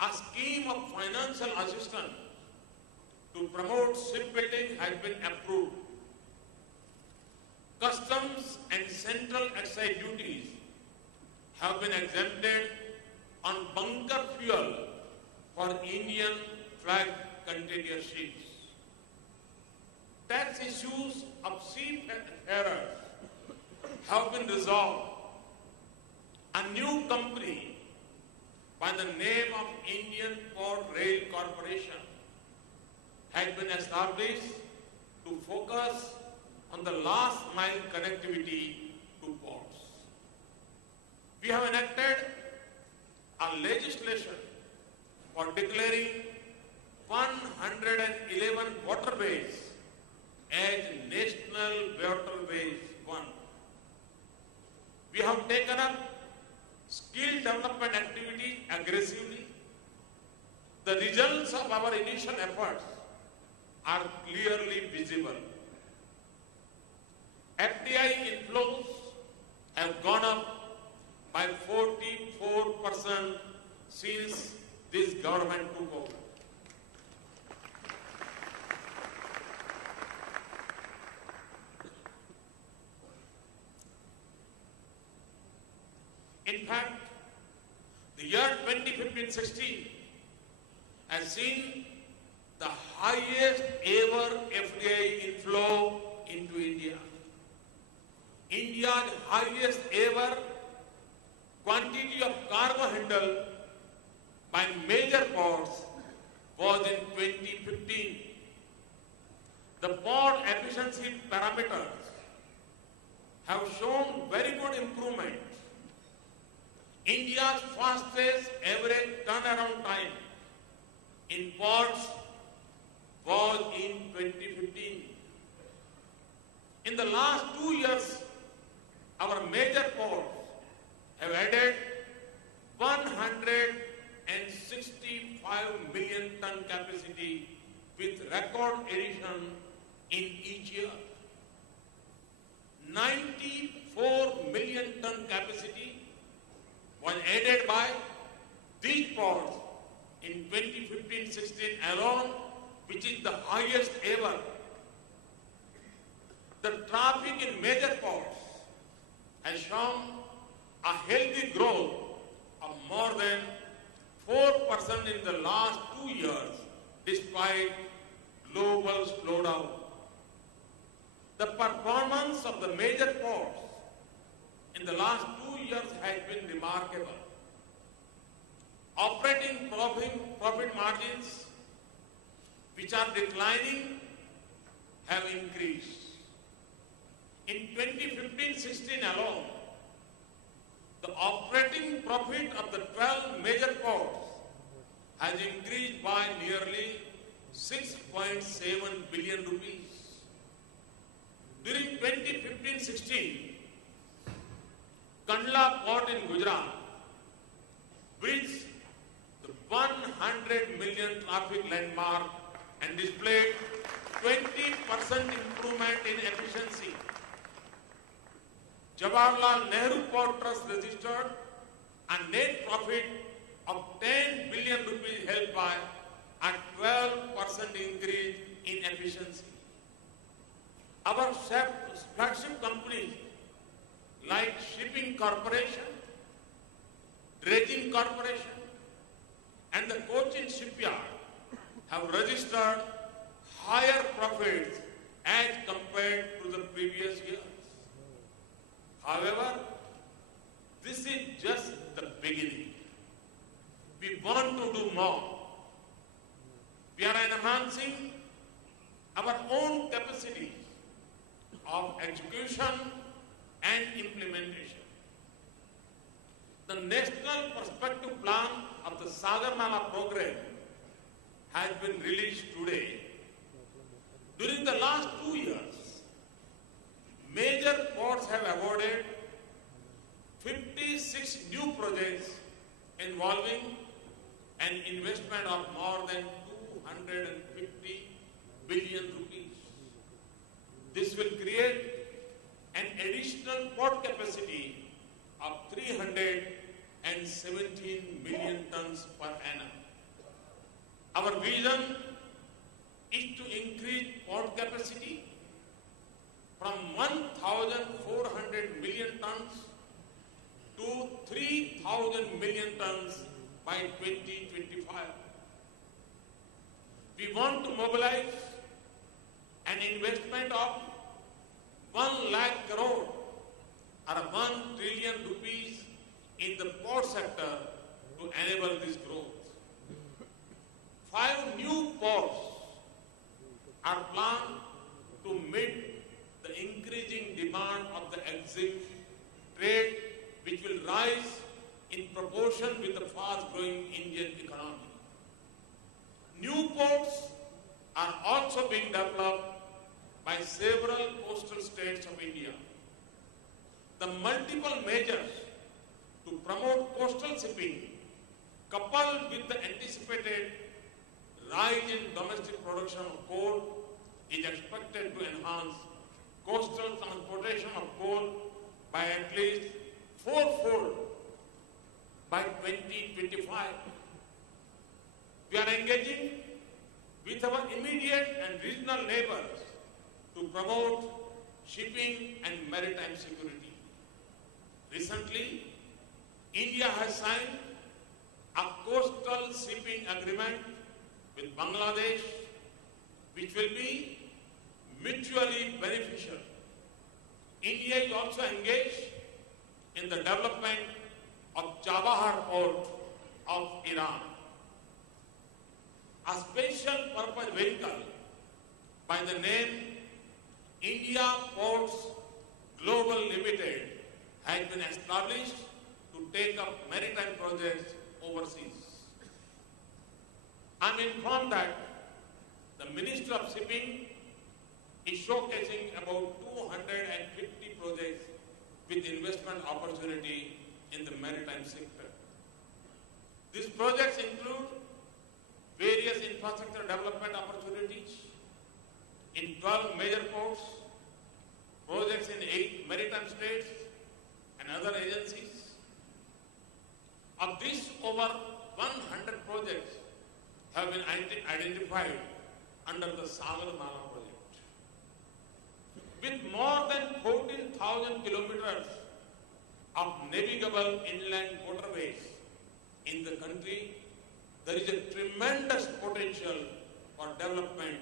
A scheme of financial assistance to promote shipbuilding has been approved. Customs and central excise duties have been exempted on bunker fuel for Indian flag container ships. Tax issues of seafarers have been resolved. A new company by the name of Indian Port Rail Corporation has been established to focus on the last mile connectivity to ports. We have enacted a legislation for declaring 111 waterways as National Waterways 1. We have taken up skill development activities aggressively. The results of our initial efforts are clearly visible. FDI inflows have gone up by 44% since this government took over. In fact, the year 2015-16 has seen the highest ever FDI inflow into India. India's highest ever quantity of cargo handled by major ports was in 2015. The port efficiency parameters have shown very good improvement. India's fastest average turnaround time in ports was in 2015. In the last 2 years, our major ports have added and 65 million ton capacity with record addition in each year. 94 million ton capacity was added by these ports in 2015-16 alone, which is the highest ever. The traffic in major ports has shown a healthy growth of more than 4% in the last 2 years, despite global slowdown. The performance of the major ports in the last 2 years has been remarkable. Operating profit margins, which are declining, have increased. In 2015-16 alone, the operating profit of the 12 major ports has increased by nearly 6.7 billion rupees. During 2015-16, Kandla port in Gujarat reached the 100 million traffic landmark and displayed 20% improvement in efficiency. Jawaharlal Nehru Port Trust registered a net profit of 10 billion rupees helped by a 12% increase in efficiency. Our flagship companies like Shipping Corporation, Dredging Corporation, and the Cochin Shipyard have registered higher profits as compared to the previous years. However, this is just the beginning. We want to do more. We are enhancing our own capacities of execution and implementation. The National Perspective Plan of the Sagarmala program has been released today. During the last 2 years, major ports have awarded 56 new projects involving an investment of more than 250 billion rupees. This will create an additional port capacity of 317 million tons per annum. Our vision is to increase port capacity from 1,400 million tons to 3,000 million tons by 2025. We want to mobilize an investment of 1 lakh crore or 1 trillion rupees in the port sector to enable this growth. 5 new ports are planned to meet the increasing demand of the exim trade, which will rise in proportion with the fast-growing Indian economy. New ports are also being developed by several coastal states of India. The multiple measures to promote coastal shipping, coupled with the anticipated rise in domestic production of coal, is expected to enhance coastal transportation of coal by at least 4-fold by 2025. We are engaging with our immediate and regional neighbors to promote shipping and maritime security. Recently, India has signed a coastal shipping agreement with Bangladesh, which will be mutually beneficial. India is also engaged in the development of Chabahar port of Iran. A special purpose vehicle by the name India Ports Global Limited has been established to take up maritime projects overseas. I am informed that the Minister of Shipping is showcasing about 250 projects with investment opportunity in the maritime sector. These projects include various infrastructure development opportunities in 12 major ports, projects in 8 maritime states and other agencies. Of these, over 100 projects have been identified under the Sagar Mala project. With more than 14,000 kilometers of navigable inland waterways in the country, there is a tremendous potential for development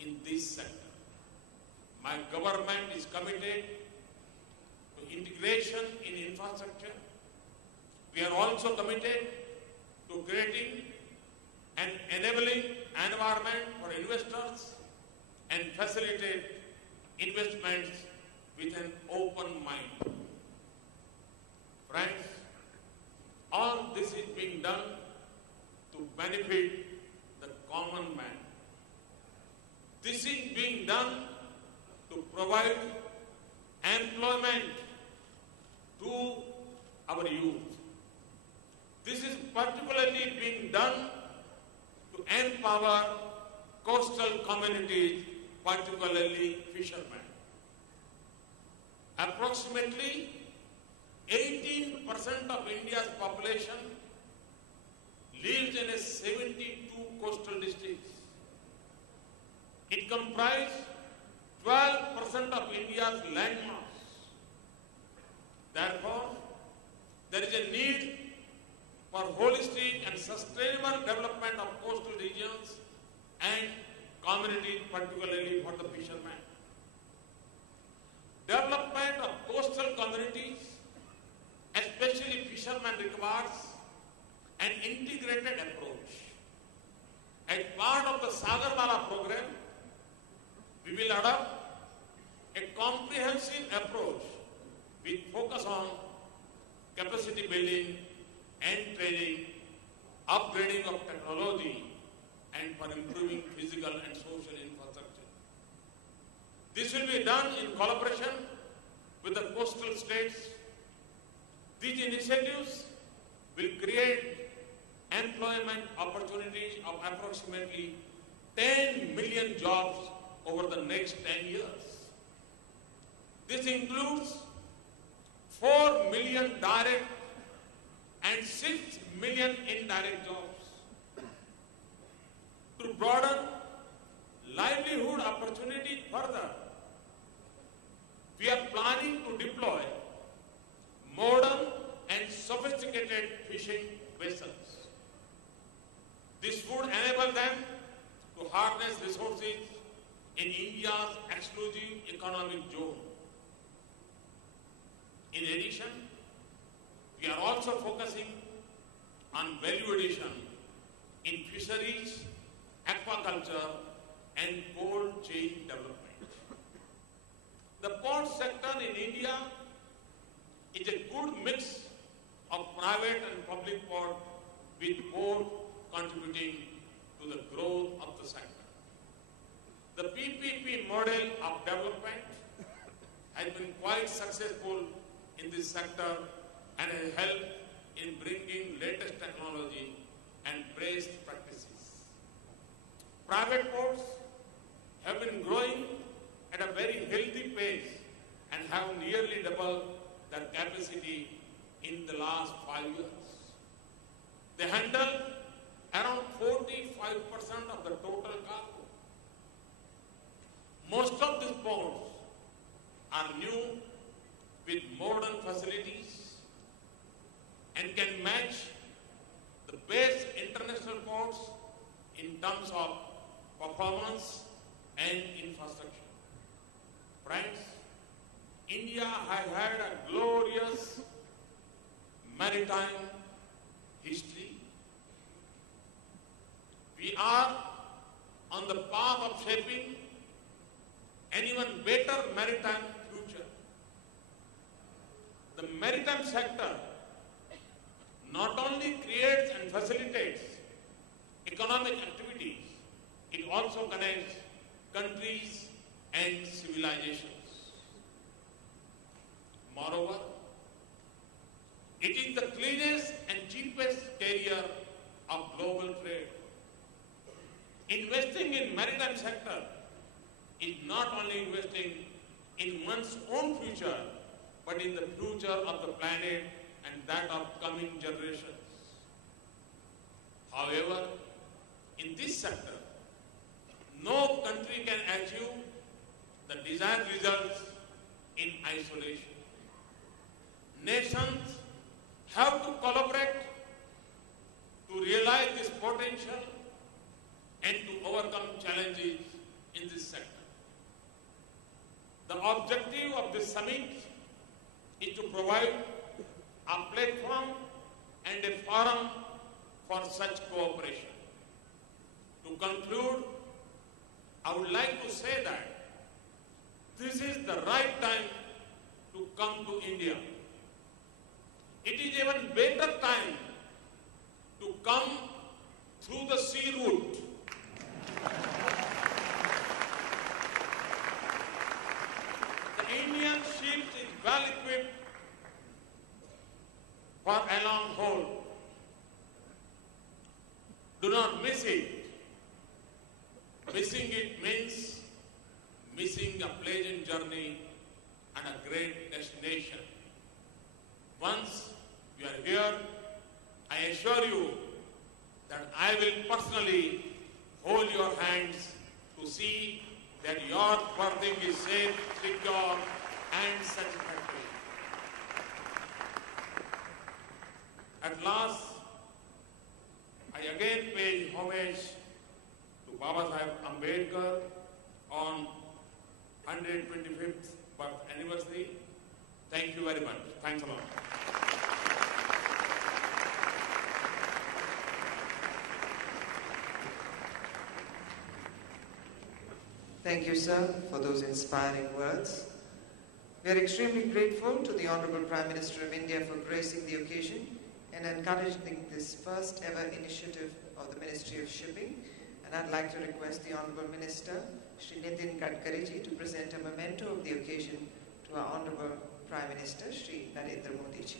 in this sector. My government is committed to integration in infrastructure. We are also committed to creating an enabling environment for investors and facilitate investments with an open mind. Friends, all this is being done to benefit the common man. This is being done to provide employment to our youth. This is particularly being done to empower coastal communities, particularly fishermen. Approximately 18% of India's population lives in 72 coastal districts. It comprises 12% of India's land mass. Therefore, there is a need for holistic and sustainable development of coastal regions and communities, particularly for the fishermen. Development of coastal communities, especially fishermen, requires an integrated approach. As part of the Sagar Mala program, we will adopt a comprehensive approach with focus on capacity building and training, upgrading of technology, and for improving physical and social infrastructure. This will be done in collaboration with the coastal states. These initiatives will create employment opportunities of approximately 10 million jobs over the next 10 years. This includes 4 million direct and 6 million indirect jobs. To broaden livelihood opportunities further, we are planning to deploy modern and sophisticated fishing vessels. This would enable them to harness resources in India's exclusive economic zone. In addition, we are also focusing on value addition in fisheries, aquaculture, and cold chain development. The port sector in India is a good mix of private and public port, with both contributing to the growth of the sector. The PPP model of development has been quite successful in this sector and has helped in bringing latest technology and best practices. Private ports have been growing at a very healthy pace and have nearly doubled their capacity in the last 5 years. They handle around 45% of the total cargo. Most of these ports are new with modern facilities and can match the best international ports in terms of performance and infrastructure. Friends, India has had a glorious maritime history. We are on the path of shaping an even better maritime future. The maritime sector not only creates and facilitates economic activities, it also connects countries and civilizations. Moreover, It is the cleanest and cheapest carrier of global trade. Investing in maritime sector is not only investing in one's own future, but in the future of the planet and that of coming generations. However, in this sector, no country can achieve the desired results in isolation. Nations have to collaborate to realize this potential and to overcome challenges in this sector. The objective of this summit is to provide a platform and a forum for such cooperation. To conclude, I would like to say that this is the right time to come to India. It is even better time to come through the sea route. The Indian ship is well equipped for a long haul. Do not miss it. Missing it means missing a pleasant journey and a great destination. Once you are here, I assure you that I will personally hold your hands to see that your berthing is safe, secure, and satisfactory. At last, I again pay homage to Baba Saheb Ambedkar on 125th birth anniversary. Thank you very much. Thanks a lot. Thank you, sir, for those inspiring words. We are extremely grateful to the Honorable Prime Minister of India for gracing the occasion and encouraging this first ever initiative of the Ministry of Shipping. And I'd like to request the Honorable Minister, Shri Nitin Gadkari, to present a memento of the occasion to our Honorable Prime Minister, Shri Narendra Modi ji.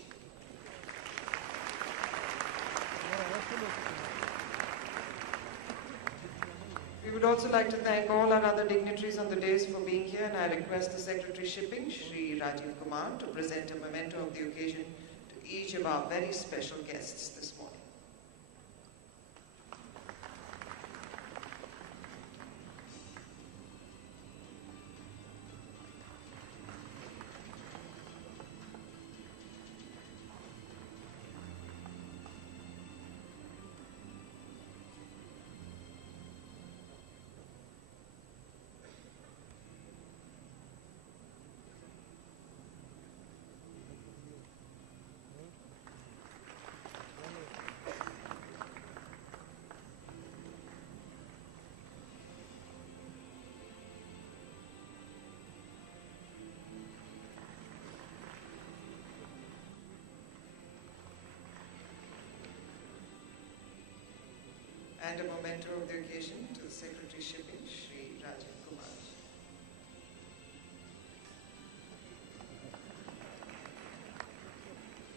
We would also like to thank all our other dignitaries on the dais for being here, and I request the Secretary Shipping, Shri Rajiv Kumar, to present a memento of the occasion to each of our very special guests this morning. And a memento of the occasion to the Secretary Shipping, Shri Rajiv Kumar.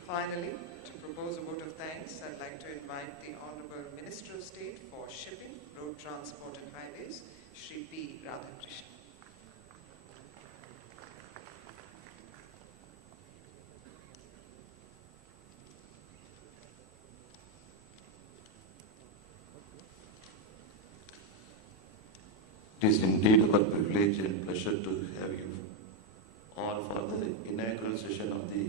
Finally, to propose a vote of thanks, I'd like to invite the Honorable Minister of State for Shipping, Road Transport and Highways, Shri P. Radhakrishnan. It is indeed our privilege and pleasure to have you all for the inaugural session of the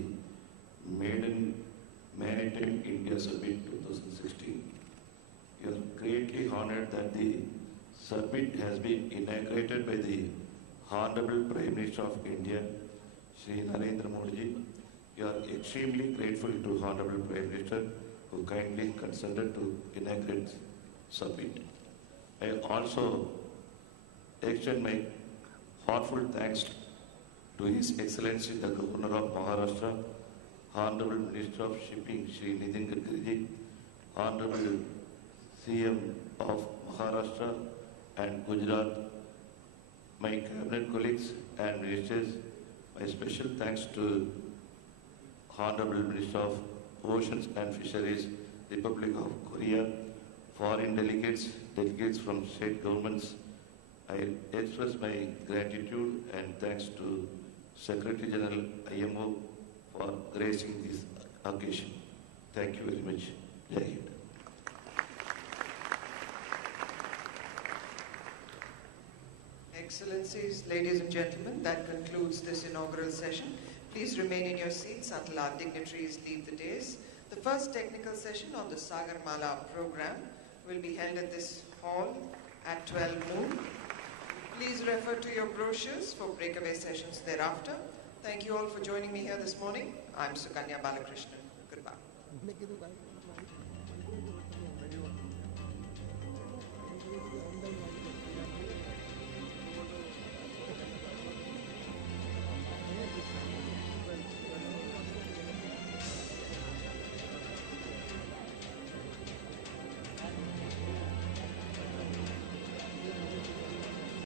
Maritime India Summit 2016. We are greatly honored that the summit has been inaugurated by the Honorable Prime Minister of India, Shri Narendra Modi. We are extremely grateful to Honorable Prime Minister who kindly consented to inaugurate summit. I also extend my heartfelt thanks to His Excellency the Governor of Maharashtra, Honorable Minister of Shipping Shri Nitin Gadkari, Honorable CM of Maharashtra and Gujarat, my cabinet colleagues and ministers. My special thanks to Honorable Minister of Oceans and Fisheries, Republic of Korea, foreign delegates, delegates from state governments, I express my gratitude and thanks to Secretary General IMO for gracing this occasion. Thank you very much. Jai Hind. Excellencies, ladies and gentlemen, that concludes this inaugural session. Please remain in your seats until our dignitaries leave the dais. The first technical session on the Sagarmala program will be held at this hall at 12 noon. Please refer to your brochures for breakaway sessions thereafter. Thank you all for joining me here this morning. I'm Sukanya Balakrishnan. Goodbye.